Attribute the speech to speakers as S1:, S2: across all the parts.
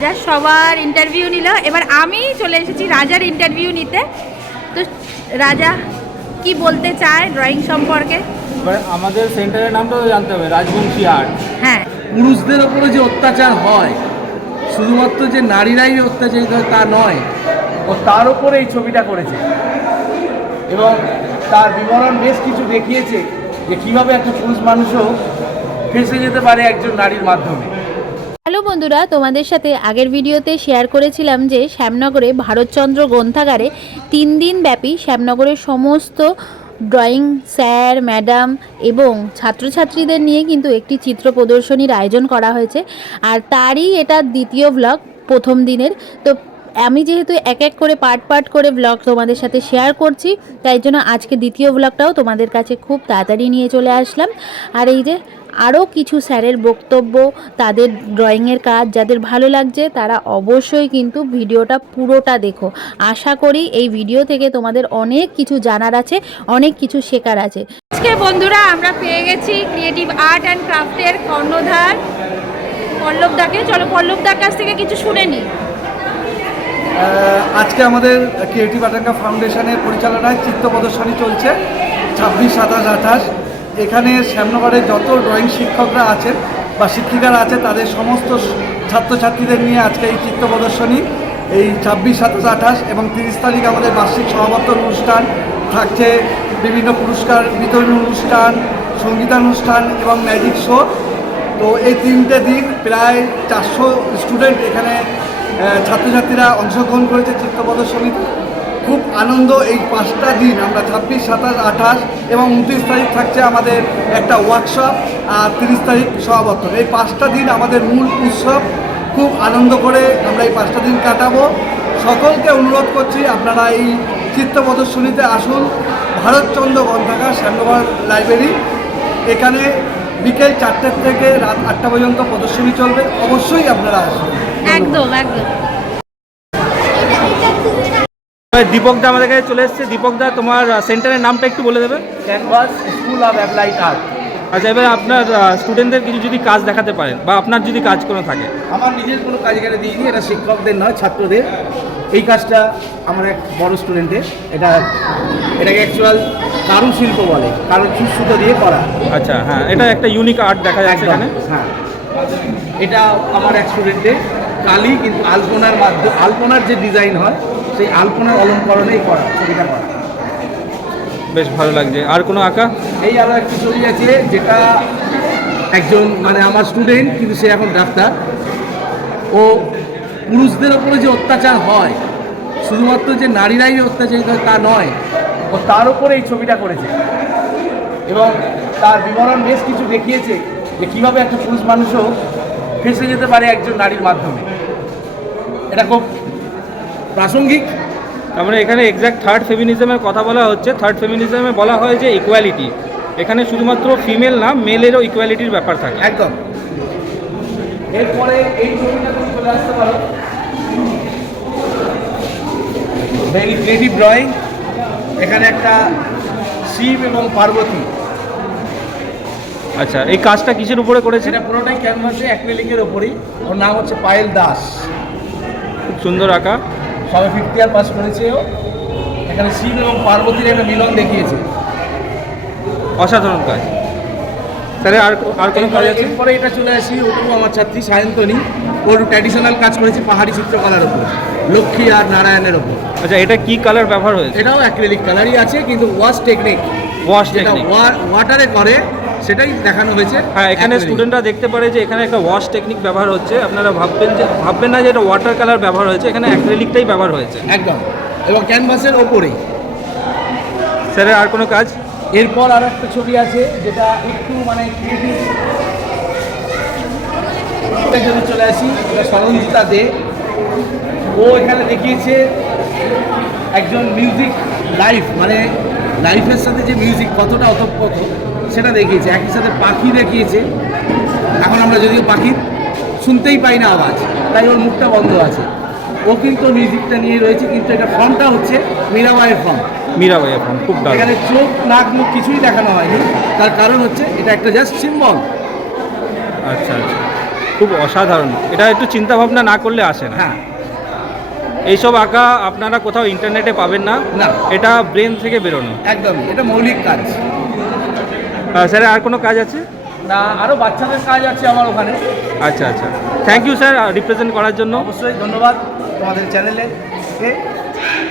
S1: রাজা সবার ইন্টারভিউ নিল। এবার আমি চলে এসেছি রাজার ইন্টারভিউ নিতে। তো রাজা কি বলতে চায় ড্রয়িং সম্পর্কে?
S2: এবার আমাদের সেন্টারের নামটাও জানতে হবে রাজবংশী আর্ট
S1: হ্যাঁ।
S3: পুরুষদের ওপরে যে অত্যাচার হয় শুধুমাত্র যে নারীরাই অত্যাচারিত হয় তা নয় ও তার উপরে এই ছবিটা করেছে। এবং তার বিবরণ বেশ কিছু দেখিয়েছে যে কীভাবে একটা পুরুষ মানুষও ফেসে যেতে পারে একজন নারীর মাধ্যমে।
S1: বন্ধুরা, তোমাদের সাথে আগের ভিডিওতে শেয়ার করেছিলাম যে শ্যামনগরে ভারতচন্দ্র গ্রন্থাগারে তিন দিন ব্যাপী শ্যামনগরের সমস্ত ড্রয়িং স্যার ম্যাডাম এবং ছাত্রছাত্রীদের নিয়ে কিন্তু একটি চিত্র প্রদর্শনীর আয়োজন করা হয়েছে। আর তারই এটা দ্বিতীয় ব্লগ প্রথম দিনের। তো আমি যেহেতু এক এক করে পার্ট পার্ট করে ব্লগ তোমাদের সাথে শেয়ার করছি, তাই জন্য আজকে দ্বিতীয় ব্লগটাও তোমাদের কাছে খুব তাড়াতাড়ি নিয়ে চলে আসলাম। আর এই যে আরও কিছু স্যারের বক্তব্য, তাদের ড্রয়িংয়ের কাজ যাদের ভালো লাগছে, তারা অবশ্যই কিন্তু ভিডিওটা পুরোটা দেখো। আশা করি এই ভিডিও থেকে তোমাদের অনেক কিছু জানার আছে, অনেক কিছু শেখার আছে। আজকে বন্ধুরা আমরা পেয়ে গেছি ক্রিয়েটিভ আর্ট অ্যান্ড ক্রাফটের কর্ণধার পল্লবদাকে চলো পল্লবদার কাছ থেকে কিছু শুনে নিই।
S3: আজকে আমাদের ক্রিয়েটিভ আটাঙ্কা ফাউন্ডেশনের পরিচালনায় চিত্র প্রদর্শনী চলছে, ছাব্বিশ, সাতাশ, আঠাশ। এখানে শ্যামনগরের যত ড্রয়িং শিক্ষকরা আছেন বা শিক্ষিকারা আছে, তাদের সমস্ত ছাত্রছাত্রীদের নিয়ে আজকে এই চিত্র প্রদর্শনী, এই ছাব্বিশ, সাতাশ, আঠাশ এবং তিরিশ তারিখ আমাদের বার্ষিক সমাবর্তন অনুষ্ঠান থাকছে। বিভিন্ন পুরস্কার বিতরণ অনুষ্ঠান, সঙ্গীতানুষ্ঠান এবং ম্যাজিক শো তো এই তিনটে দিন প্রায় চারশো স্টুডেন্ট এখানে ছাত্রছাত্রীরা অংশগ্রহণ করেছে চিত্র প্রদর্শনীতে খুব আনন্দ এই পাঁচটা দিন। আমরা ছাব্বিশ, সাতাশ, আঠাশ এবং উনত্রিশ তারিখ থাকছে আমাদের একটা ওয়ার্কশপ আর তিরিশ তারিখ সমাবর্তন। এই পাঁচটা দিন আমাদের মূল উৎসব। খুব আনন্দ করে আমরা এই পাঁচটা দিন কাটাবো। সকলকে অনুরোধ করছি, আপনারা এই চিত্র প্রদর্শনীতে আসুন। ভারতচন্দ্র গ্রন্থাগার শ্যামনগর লাইব্রেরি। এখানে বিকেল চারটের থেকে রাত আটটা পর্যন্ত প্রদর্শনী চলবে। অবশ্যই আপনারা আসবেন
S1: একদম একদম।
S2: দীপক দা আমাদের কাছে চলে এসেছে। দীপক দা তোমার সেন্টারের নামটা একটু বলে দেবে?
S3: Canvas school of applied art
S2: আচ্ছা এবার আপনার স্টুডেন্টদের কিছু যদি কাজ দেখাতে পারেন বা আপনার যদি কাজ কোনো থাকে।
S3: আমার নিজের কোনো কাজ এখানে দিইনি এটা শিক্ষকদের নয় ছাত্রদের। এই কাজটা আমার এক বড় স্টুডেন্টের এটা এটাকে অ্যাকচুয়াল কারুশিল্প বলে কারণ সুতো দিয়ে করা।
S2: আচ্ছা হ্যাঁ এটা একটা ইউনিক আর্ট দেখা যাচ্ছে এখানে।
S3: হ্যাঁ। এটা আমার এক স্টুডেন্টের কালি কিন্তু আলপনার মাধ্যমে আলপনার যে ডিজাইন হয় সেই আলপনার অলঙ্করণেই করা ছবিটা করা।
S2: বেশ ভালো লাগছে। আর কোনো আঁকা?
S3: এই আরও একটি ছবি আছে যেটা একজন মানে আমার স্টুডেন্ট কিন্তু সে এখন ডাক্তার। ও পুরুষদের ওপরে যে অত্যাচার হয় শুধুমাত্র যে নারীরাই অত্যাচারিত হয় তা নয় ও তার উপরে এই ছবিটা করেছে। এবং তার বিবরণ বেশ কিছু দেখিয়েছে যে কীভাবে একটা পুরুষ মানুষও ফেসে যেতে পারে একজন নারীর মাধ্যমে। এটা খুব প্রাসঙ্গিক।
S2: তার মানে এখানে এক্স্যাক্ট থার্ড ফেমিনিজমের কথা বলা হচ্ছে। থার্ড ফেমিনিজমে বলা হয় যে ইকুয়ালিটি এখানে শুধুমাত্র ফিমেল না মেলেরও ইকুয়ালিটির ব্যাপার থাকে।
S3: একদম। এরপরে এই ছবিটা তুমি চলে আসতে পারো। ভেরি ক্রিয়েটিভ ড্রয়িং এখানে একটা শিব এবং পার্বতী।
S2: আচ্ছা এই কাজটা কিসের উপরে করেছেন?
S3: সেটা পুরোটাই ক্যানভাসে অ্যাক্রিলিকের ওপরই ওর নাম হচ্ছে পায়েল দাস।
S2: খুব সুন্দর আঁকা।
S3: সবে ফিফটি ইয়ার পাস করেছে ও। এখানে শিব এবং পার্বতীর একটা মিলন দেখিয়েছে।
S2: অসাধারণ কাজ। স্যার আর আর কোনো কাজ আছে?
S3: এরপরে এটা চলে আসি ওটু আমার ছাত্রী সায়ন্তনী। ওর ট্র্যাডিশনাল কাজ করেছে পাহাড়ি চিত্রকলার ওপর লক্ষ্মী আর নারায়ণের ওপর
S2: আচ্ছা এটা কি কালার ব্যবহার হয়েছে?
S3: এটাও অ্যাক্রিলিক কালারই আছে কিন্তু ওয়াশ টেকনিক
S2: ওয়াশ
S3: যেটা
S2: টেকনিক
S3: ওয়াটারে করে সেটাই দেখানো হয়েছে।
S2: হ্যাঁ এখানে স্টুডেন্টরা দেখতে পারে যে এখানে একটা ওয়াশ টেকনিক ব্যবহার হচ্ছে। আপনারা ভাববেন যে ভাববেন না যে এটা ওয়াটার কালার ব্যবহার হয়েছে এখানে অ্যাক্রেলিকটাই ব্যবহার হয়েছে।
S3: একদম। এবং ক্যানভাসের ওপরেই।
S2: স্যারের আর কোনো কাজ?
S3: এরপর আর একটা ছবি আছে যেটা একটু মানে ক্রিয়েটিভ যদি চলে আসি সরঞ্জিতা দে। ও এখানে দেখিয়েছে একজন মিউজিক লাইফ মানে লাইফের সাথে যে মিউজিক কতটা অতপ্রত সেটা দেখিয়েছে একই সাথে পাখি দেখিয়েছে। এখন আমরা যদিও পাখির শুনতেই পাই না আওয়াজ তাই ওর মুখটা বন্ধ আছে। ও কিন্তু মিউজিকটা নিয়ে রয়েছে কিন্তু এটা ফর্মটা হচ্ছে মীরাবাইয়ের ফর্ম।
S2: মীরাবাই ফর্ম খুব দারুণ।
S3: এখানে চোখ নাক মুখ কিছুই দেখানো হয়নি। তার কারণ হচ্ছে এটা একটা জাস্ট সিম্বল।
S2: আচ্ছা আচ্ছা। খুব অসাধারণ। এটা একটু চিন্তা ভাবনা না করলে আসে না।
S3: হ্যাঁ।
S2: এইসব আঁকা আপনারা কোথাও ইন্টারনেটে পাবেন না।
S3: না।
S2: এটা ব্রেন থেকে বেরোনো।
S3: একদম এটা মৌলিক কাজ।
S2: স্যার আর কোনো কাজ আছে?
S3: না আরও বাচ্চাদের কাজ আছে আমার ওখানে।
S2: আচ্ছা আচ্ছা। থ্যাংক ইউ স্যার রিপ্রেজেন্ট করার জন্য।
S3: অবশ্যই ধন্যবাদ। তোমাদের চ্যানেলে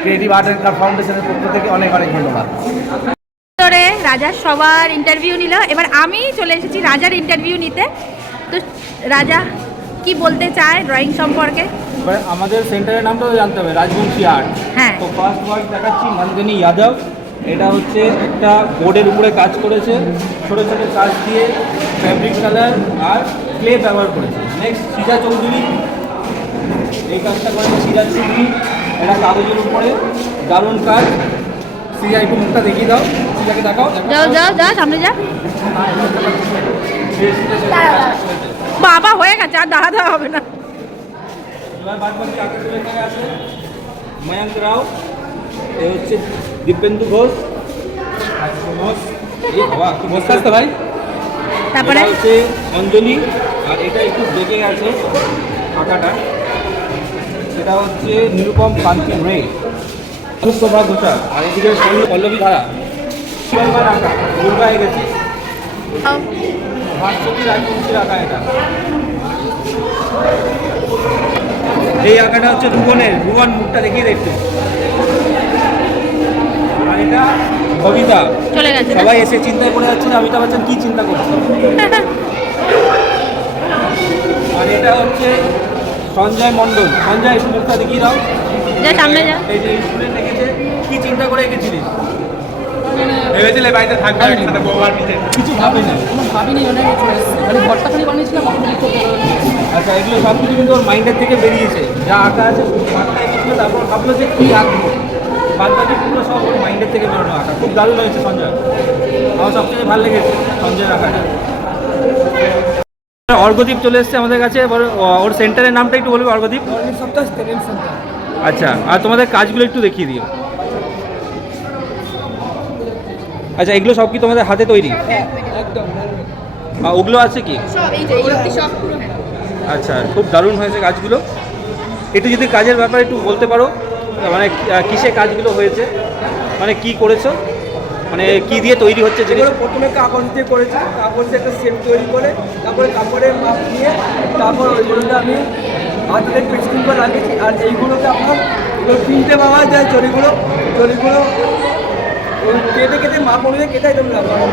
S3: ক্রিয়েটিভ আর্ট অ্যান্ড ক্রাফট ফাউন্ডেশনের পক্ষ থেকে অনেক অনেক ধন্যবাদ।
S1: রাজার সবার ইন্টারভিউ নিল। এবার আমি চলে এসেছি রাজার ইন্টারভিউ নিতে। তো রাজা কি বলতে চায় ড্রয়িং সম্পর্কে?
S2: এবার আমাদের সেন্টারের নামটা তো জানতে হবে রাজবংশী আর্ট
S1: হ্যাঁ।
S2: তো ফার্স্ট ওয়ার্ক দেখাচ্ছি নন্দিনী যাদব। এটা হচ্ছে একটা বোর্ডের উপরে কাজ করেছে ছোটো ছোটো কাজ দিয়ে ফ্যাব্রিক কালার আর ক্লে ব্যবহার করেছে। নেক্সট সিজা চৌধুরী। এই কাজটা করেছে সিজা চৌধুরী। এটা কাগজের উপরে। দারুণ কাজ। সিজা একটু মুখটা দেখিয়ে দাও। সিজাকে দেখাও।
S1: যাও যাও যাও সামনে যা। বাবা হয়ে গেছে আর দাঁড়াতে হবে না।
S2: এবার বাদ বাকি রাও। এ হচ্ছে দিব্যেন্দু ঘোষ ঘোষ আসতে ভাই।
S1: তারপরে?
S2: হচ্ছে অঞ্জলি আর এটা একটু বেঁকে গেছে আঁকাটা সেটা হচ্ছে নিরুপম কান্তি রে। সুপ্রভা ঘোষাল আর এদিকে পল্লবী ধারা শিববার আঁকা দুর্গা হয়ে গেছে। ভাস্বতী রাজবংশীর আঁকা এটা? এই আঁকাটা হচ্ছে ভুবনের ভুবন মুখটা দেখিয়ে দেখতে এটা কবিতা।
S1: চলে গেছে।
S2: সবাই এসে চিন্তায় পড়ে যাচ্ছে যে অমিতাভ বচ্চন কি চিন্তা করছে। আর এটা হচ্ছে সঞ্জয় মণ্ডল। সঞ্জয় মুখটা দেখিয়ে দাও।
S1: যা সামনে যা।
S2: এই যে স্টুডেন্ট এঁকেছে কি চিন্তা করে এঁকেছিলিস
S3: ভেবেছিলে বাড়িতে থাকবে একসাথে বউ আর নিজে
S2: কিছু ভাবি না
S4: কোনো ভাবিনি ওনার মানে ঘরটা খালি বানিয়েছিলাম
S2: আচ্ছা এগুলো সব কিছু কিন্তু ওর মাইন্ডের থেকে বেরিয়েছে। যা আঁকা আছে তারপর ভাবলো যে কী আঁকবো? বাদ বাকি পুরো সব ওর মাইন্ডের থেকে বেরোনো আঁকা। খুব দারুণ হয়েছে সঞ্জয়। আমার সবচেয়ে ভালো লেগেছে সঞ্জয়ের আঁকাটা। অর্ঘদীপ চলে এসছে আমাদের কাছে এবার ওর সেন্টারের নামটা একটু বলবে অর্ঘদীপ?
S4: সেন্টার
S2: আচ্ছা আর তোমাদের কাজগুলো একটু দেখিয়ে দিও। আচ্ছা এগুলো সব কি তোমাদের হাতে তৈরি?
S4: একদম
S2: ওগুলো আছে কি? আচ্ছা খুব দারুণ হয়েছে কাজগুলো। একটু যদি কাজের ব্যাপারে একটু বলতে পারো। মানে কিসে কাজগুলো হয়েছে? মানে কি করেছ? মানে কি দিয়ে তৈরি হচ্ছে
S4: যেগুলো প্রথমে কাগজ দিয়ে করেছি। কাগজ দিয়ে একটা সেট তৈরি করে, তারপরে কাপড়ের মাপ নিয়ে তারপর ওইগুলোতে আমি হাতে পেস্টিং করে লাগিয়েছি আর এইগুলোতে আপনার কিনতে পাওয়া যায় চড়িগুলো চড়িগুলো কেটে কেটে মাপ অনুযায়ী কেটে একদম লাগানো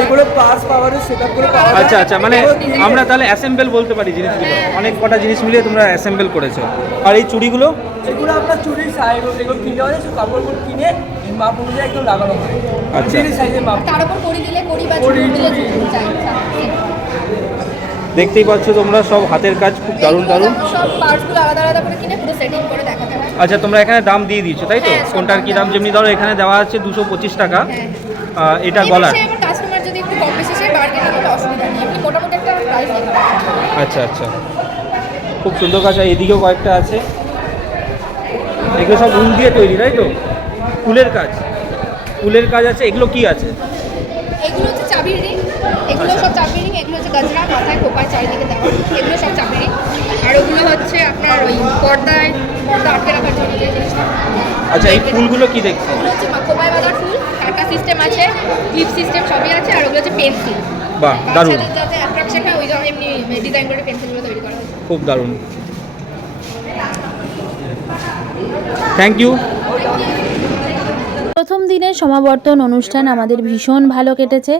S4: এইগুলো পাস পাওয়ারে সেট আপ করে পাওয়া
S2: আচ্ছা আচ্ছা মানে আমরা তাহলে অ্যাসেম্বল বলতে পারি জিনিসগুলো। অনেক কটা জিনিস মিলিয়ে তোমরা অ্যাসেম্বল করেছ। আর এই চুড়িগুলো?
S4: এগুলো আপনার চুরির সাইজ এগুলো কিনতে পাওয়া যায় শুধু কাপড়গুলো কিনে মাপ অনুযায়ী একদম লাগানো হয়।
S2: আচ্ছা।
S4: চুরির সাইজের মাপ
S5: তার উপর করি দিলে করি বা দিলে
S4: চুড়ি।
S5: চুড়ি চাই।
S2: দেখতেই পাচ্ছ তোমরা সব হাতের কাজ খুব দারুণ দারুণ।
S5: হয়।
S2: আচ্ছা তোমরা এখানে দাম দিয়ে দিয়েছ তাই তো?
S5: হ্যাঁ,
S2: কোনটার কি দাম যেমনি ধরো এখানে দেওয়া আছে দুশো পঁচিশ টাকা।
S5: হ্যাঁ
S2: এটা গলার। আচ্ছা আচ্ছা। খুব সুন্দর কাজ আর এদিকেও কয়েকটা আছে। এগুলো সব উল দিয়ে তৈরি তাই তো? ফুলের কাজ। ফুলের কাজ আছে এগুলো কি আছে?
S5: এগুলো হচ্ছে চাবির রিং এগুলো। সব রিং এগুলো হচ্ছে গজরা মাথায় খোপায় চারিদিকে দেওয়া। এগুলো সব রিং আর ওগুলো হচ্ছে আপনার ওই পর্দায় পর্দা আটকে রাখার জন্য যে জিনিসটা।
S2: আচ্ছা এই ফুলগুলো কি দেখছি
S5: ওগুলো হচ্ছে খোপায় বাঁধার ফুল কাটা সিস্টেম আছে ক্লিপ সিস্টেম সবই আছে আর ওগুলো হচ্ছে পেন্সিল
S2: বাহ দারুণ।
S5: যাতে অ্যাট্রাকশন হয় ওই জন্য এমনি ডিজাইন করে পেন্সিলগুলো তৈরি করা হয়েছে।
S2: খুব দারুণ। থ্যাংক ইউ
S1: প্রথম দিনের সমাবর্তন অনুষ্ঠান আমাদের ভীষণ ভালো কেটেছে।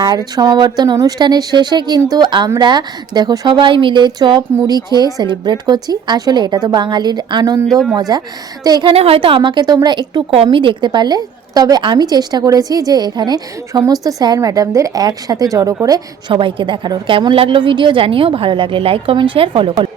S1: আর সমাবর্তন অনুষ্ঠানের শেষে কিন্তু আমরা, দেখো সবাই মিলে চপ, মুড়ি খেয়ে সেলিব্রেট করছি। আসলে এটা তো বাঙালির আনন্দ, মজা। তো এখানে হয়তো আমাকে তোমরা একটু কমই দেখতে পারলে। তবে আমি চেষ্টা করেছি যে এখানে সমস্ত স্যার ম্যাডামদের একসাথে জড়ো করে সবাইকে দেখানোর। কেমন লাগল ভিডিও জানিও। ভালো লাগলে লাইক কমেন্ট শেয়ার ফলো করো।